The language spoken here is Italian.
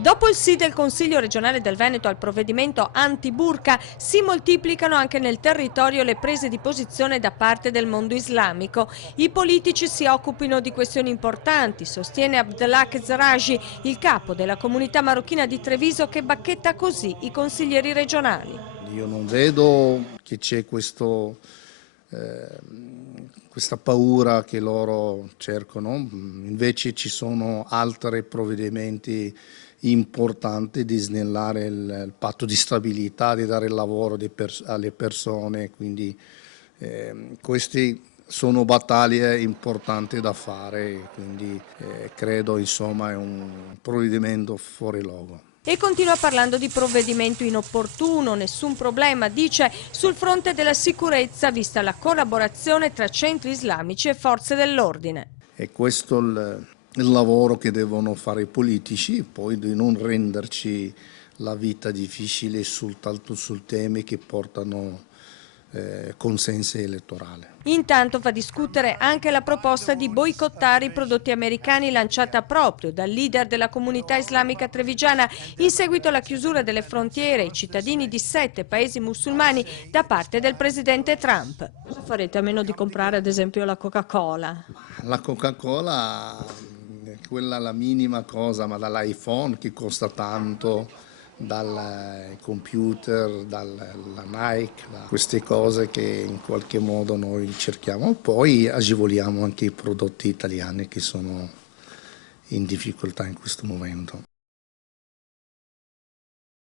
Dopo il sì del Consiglio regionale del Veneto al provvedimento anti-burqa, si moltiplicano anche nel territorio le prese di posizione da parte del mondo islamico. I politici si occupino di questioni importanti, sostiene Abdelhak Zaraji, il capo della comunità marocchina di Treviso, che bacchetta così i consiglieri regionali. Io non vedo che c'è questa paura che loro cercano, invece ci sono altri provvedimenti importanti di snellare il patto di stabilità, di dare lavoro alle persone, quindi queste sono battaglie importanti da fare, quindi credo insomma è un provvedimento fuori luogo. E continua parlando di provvedimento inopportuno, nessun problema, dice, sul fronte della sicurezza, vista la collaborazione tra centri islamici e forze dell'ordine. E questo il lavoro che devono fare i politici, poi di non renderci la vita difficile soltanto su temi che portano consensi elettorali. Intanto fa discutere anche la proposta di boicottare i prodotti americani lanciata proprio dal leader della comunità islamica trevigiana in seguito alla chiusura delle frontiere ai cittadini di 7 paesi musulmani da parte del presidente Trump. Cosa farete a meno di comprare ad esempio la Coca-Cola? La Coca-Cola, quella è la minima cosa, ma dall'iPhone che costa tanto, dal computer, dalla Nike, da queste cose che in qualche modo noi cerchiamo. Poi agevoliamo anche i prodotti italiani che sono in difficoltà in questo momento.